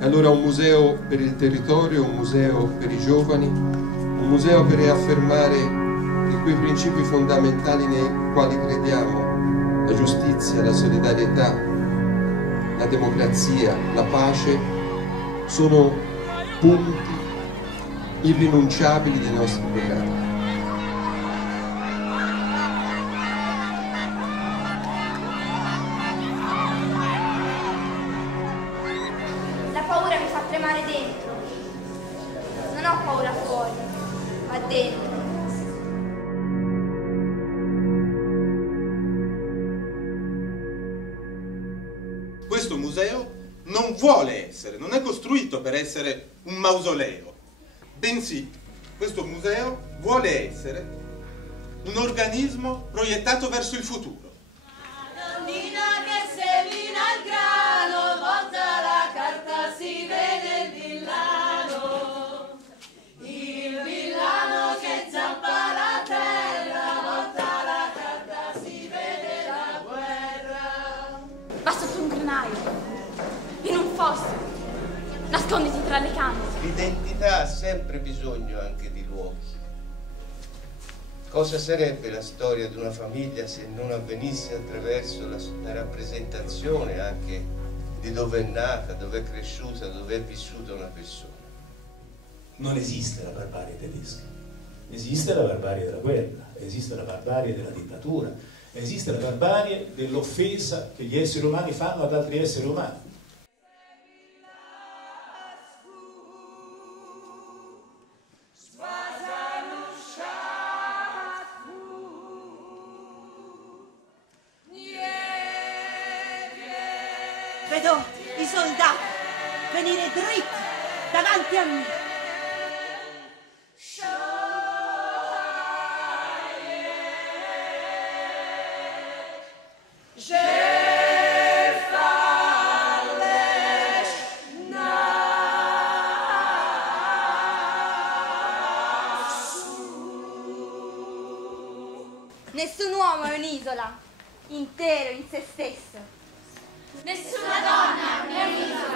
E allora un museo per il territorio, un museo per i giovani, un museo per riaffermare quei principi fondamentali nei quali crediamo: la giustizia, la solidarietà, la democrazia, la pace, sono punti irrinunciabili dei nostri programmi. La paura mi fa tremare dentro. Non ho paura fuori, ma dentro. Questo museo non vuole essere, non è costruito per essere un mausoleo, bensì questo museo vuole essere un organismo proiettato verso il futuro. Donnina che semina il grano, volta la carta si vede il villano che zampa la terra, volta la carta si vede la guerra. Va sotto un granaio, in un fosso, nasconditi tra le canne. L'identità ha sempre bisogno anche di luoghi. Cosa sarebbe la storia di una famiglia se non avvenisse attraverso la rappresentazione anche di dove è nata, dove è cresciuta, dove è vissuta una persona? Non esiste la barbarie tedesca, esiste la barbarie della guerra, esiste la barbarie della dittatura, esiste la barbarie dell'offesa che gli esseri umani fanno ad altri esseri umani. Vedo i soldati venire dritti davanti a me. Nessun uomo è un'isola, intero in se stesso. Nessuna donna è un'isola.